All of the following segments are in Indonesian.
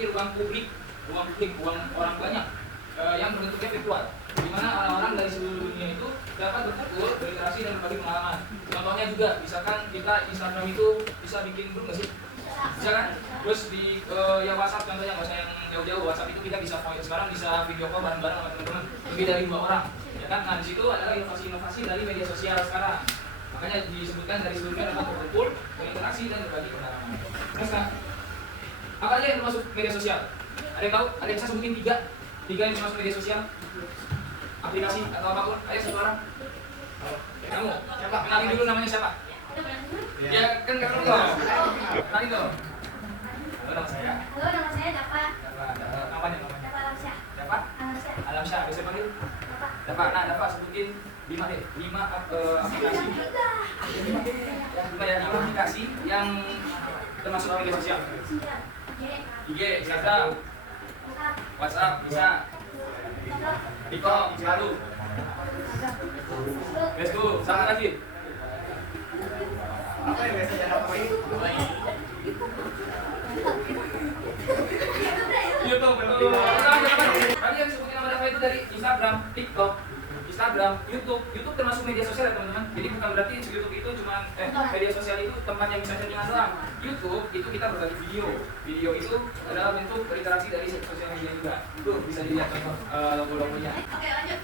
seperti ruang publik, ruang orang banyak yang berbentuknya virtual, di mana orang-orang dari seluruh dunia itu dapat berkumpul, berinteraksi dan berbagi pengalaman. Contohnya juga, misalkan kita Instagram itu bisa bikin grup nggak sih? Bisa kan? Terus di yang WhatsApp contohnya, nggak usah yang jauh-jauh, WhatsApp itu kita bisa sekarang bisa video call bareng-bareng sama teman-teman lebih dari 2 orang, ya kan? Nah di situ adalah inovasi-inovasi dari media sosial sekarang. Makanya disebutkan dari seluruhnya dapat berkumpul, berinteraksi dan berbagi pengalaman. Terus kan? Apa aja yang termasuk media sosial? Ada yang tahu? Ada yang bisa sebutin tiga yang termasuk media sosial? Aplikasi atau apapun? Ayo satu orang. Kamu? Siapa? Kenalin dulu namanya siapa? Ya kan kamu dong. Kenalin dong. Halo nama saya. Halo, nama saya Dapa. Namanya? Dapa Alamsyah. Dapa? Alamsyah. Alamsyah. Bisa panggil? Dapa. Dapa. Nah, Dapa sebutin 5 deh. 5 aplikasi. 5 aplikasi yang termasuk media sosial. IG, Instagram, WhatsApp, bisa. TikTok, selalu. Facebook, sama lagi. Apa yang biasanya lakuin? YouTube, betul. Tadi yang disebutin nama Dava itu dari Instagram, TikTok, YouTube termasuk media sosial ya teman-teman. Jadi bukan berarti YouTube itu cuma media sosial itu tempat yang bisa chattingan doang. YouTube itu kita berbagi video itu adalah bentuk berinteraksi dari sosial media juga. Itu bisa dilihat contoh logo-logonya. Oke, lanjut.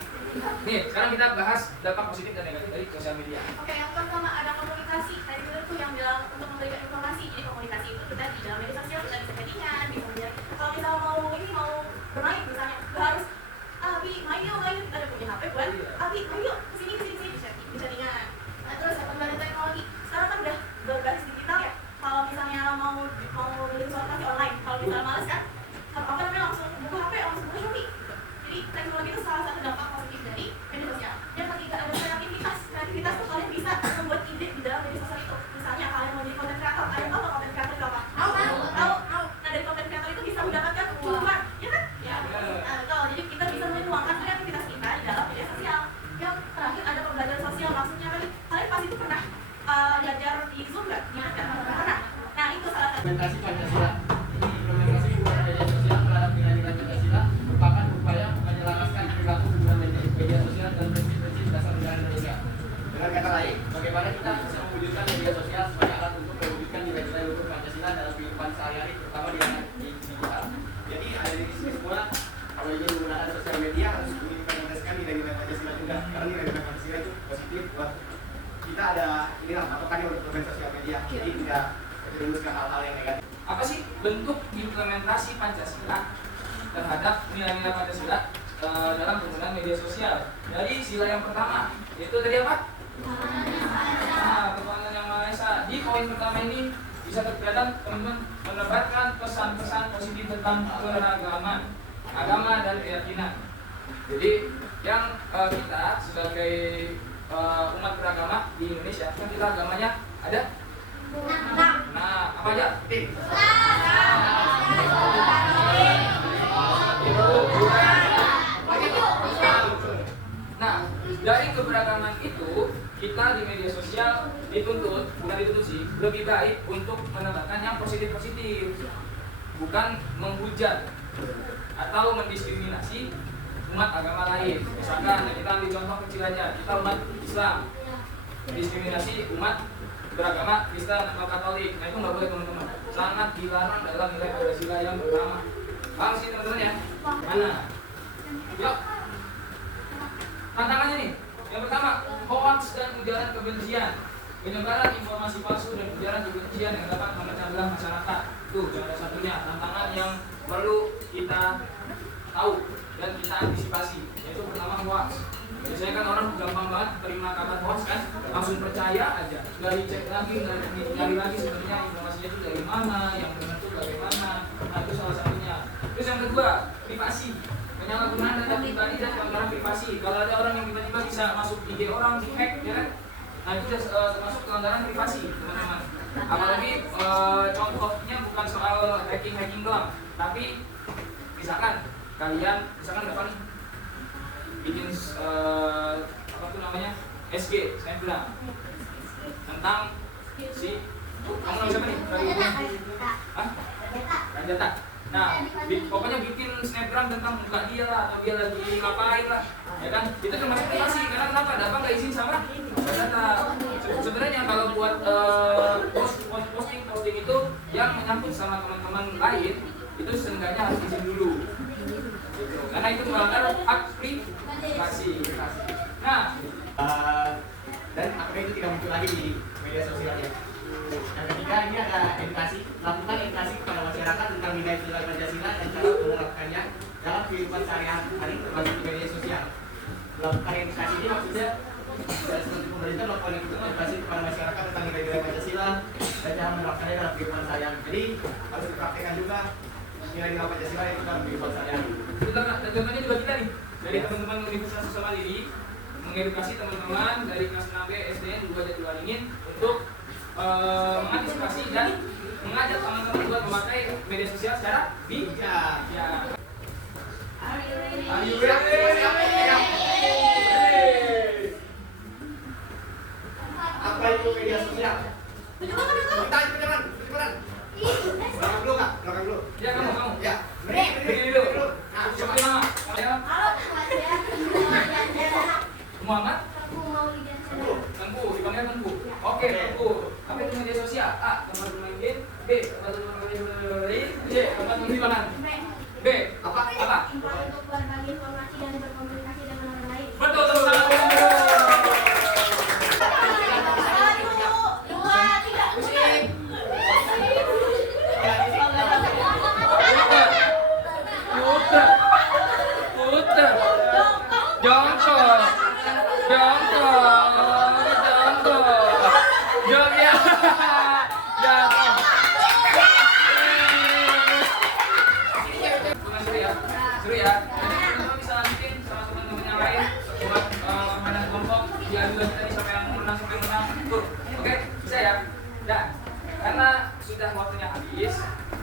Nih sekarang kita bahas dampak positif dan negatif dari sosial media. Oke, yang pertama ada komunikasi. Tadi itu yang bilang untuk memberikan informasi. Jadi komunikasi itu kita di dalam media sosial kita bisa chattingan, bisa menjadi. Kalau kita mau bermain misalnya, nggak harus Abi main yuk, kita ada punya HP buat Abi main yuk kesini bisa chattingan. Nah, terus penggunaan teknologi sekarang kan udah berbasis digital ya. Kalau misalnya mau beli sesuatu pasti online. Kalau misalnya males kan, apa namanya langsung buka HP, langsung buka Shopee. Jadi teknologi itu salah satu dampak positif dari media sosial. Yang ketiga ada kreativitas. Kreativitas tuh kalian bisa membuat ide di dalam media sosial itu. Misalnya kalian mau jadi content creator, kalian tahu nggak content creator itu apa? Tahu. Nah dari content creator itu bisa mendapatkan uang, ya kan? Ya. Nah, betul. Jadi kita bisa menuangkan kreativitas kita di dalam media sosial. Yang terakhir ada pembelajaran sosial. Maksudnya kan kalian pasti itu pernah belajar di Zoom nggak? Pernah. Nah itu salah satu. Implementasi Pancasila. Implementasi penggunaan media sosial terhadap nilai-nilai Pancasila merupakan upaya menyelaraskan perilaku penggunaan media sosial dan prinsip-prinsip dasar negara Indonesia. Dengan kata lain, bagaimana kita bisa mewujudkan media sosial sebagai alat untuk mewujudkan nilai-nilai luhur Pancasila dalam kehidupan sehari-hari, terutama di era digital. Jadi ada di sini semula kalau ingin menggunakan sosial media harus mengimplementasikan nilai-nilai Pancasila juga, karena nilai-nilai Pancasila itu positif buat kita. Ada inilah patokannya untuk bermain sosial media, jadi tidak terjerumuskan hal-hal yang negatif. Apa sih bentuk implementasi Pancasila terhadap nilai-nilai Pancasila dalam penggunaan media sosial? Dari sila yang pertama, yaitu tadi apa? Ketuhanan Yang Maha Esa. Di poin pertama ini bisa terkadang teman-teman menebarkan pesan-pesan positif tentang keragaman, agama dan keyakinan. Jadi yang kita sebagai umat beragama di Indonesia, kan kita agamanya ada? Nah, apa aja? Nah, dari keberagaman itu kita di media sosial bukan dituntut sih, lebih baik untuk menebarkan yang positif-positif, bukan menghujat atau mendiskriminasi umat agama lain. Misalkan kita ambil contoh kecil aja, kita umat Islam diskriminasi umat beragama Kristen atau Katolik. Nah itu nggak boleh teman-teman, sangat dilarang dalam nilai Pancasila yang pertama. Paham sih teman-teman ya? Mana? Yuk, tantangannya nih. Yang pertama, hoax dan ujaran kebencian, penyebaran informasi palsu dan ujaran kebencian yang dapat memecah belah masyarakat. Itu salah satunya tantangan yang perlu kita tahu dan kita antisipasi. Yaitu pertama hoax. Biasanya kan orang gampang banget terima kabar hoax kan, langsung percaya aja, nggak dicek lagi, nyari lagi sebenarnya informasinya itu dari mana, yang benar itu bagaimana. Nah itu salah satunya. Terus yang kedua, privasi, penyalahgunaan data pribadi dan pelanggaran privasi. Kalau ada orang yang tiba-tiba bisa masuk IG orang, di-hack, ya kan? Nah itu termasuk pelanggaran privasi, teman-teman. Apalagi contohnya bukan soal hacking doang, tapi misalkan kalian, misalkan berapa nih? Bikin apa tuh namanya SG, saya bilang tentang si kamu nama siapa nih? Hah? Ranjata. Nah, pokoknya bikin snapgram tentang muka dia lah, atau dia lagi ngapain lah, ya kan? Itu termasuk privasi. Karena kenapa? Dapat nggak izin sama data. Sebenarnya kalau buat posting itu yang menyangkut sama teman-teman lain, itu seenggaknya harus izin dulu. Gitu. Karena itu melanggar hak privasi. Nah, dan akun itu tidak muncul lagi di media sosialnya. Yang ketiga, ini ada edukasi. Lakukan edukasi kepada masyarakat tentang nilai-nilai Pancasila dan cara menerapkannya dalam kehidupan sehari-hari termasuk di media sosial. Melakukan edukasi ini maksudnya seperti pemerintah melakukan edukasi kepada masyarakat tentang nilai-nilai Pancasila dan cara menerapkannya dalam kehidupan sehari-hari. Jadi harus dipraktekkan juga nilai-nilai Pancasila itu dalam kehidupan sehari-hari. Dan contohnya juga kita nih dari teman-teman Universitas Sosial Mandiri mengedukasi teman-teman dari kelas 6B SDN juga Jatiwaringin untuk mengantisipasi dan mengajak teman-teman buat memakai media sosial secara bijak. Ya. Are you ready? Apa itu media sosial? Kita cepetan. Belakang dulu kak, belakang dulu. Ya kamu. Ya. Berdiri dulu. Nah, Siapa nama? Saya Muhammad. Tengku, dipanggil Tengku. Oke, Tengku. Apa itu media sosial? A. Tempat bermain game. B. Tempat bermain. C. Tempat berhiburan. B. Apa? Untuk berbagi informasi dan berkomunikasi dengan orang lain. Betul, tepuk tangan. Puter. Jongkok. Jogja. Jatuh. Seru ya. Teman-teman bisa lanjutin sama teman-teman yang lain buat permainan kelompok. Diadu tadi sampai yang menang. Tuh, oke, bisa ya. Dan karena sudah waktunya habis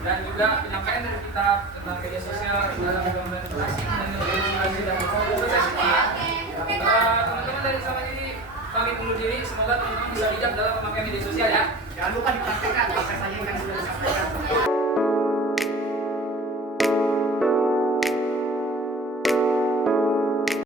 dan juga penyampaian dari kita tentang media sosial dalam gambar edukasi dan edukasi dan selesai semua. Teman-teman dari sama ini kami undur diri. Semoga teman-teman bisa bijak dalam memakai media sosial ya. Jangan lupa dipraktekkan.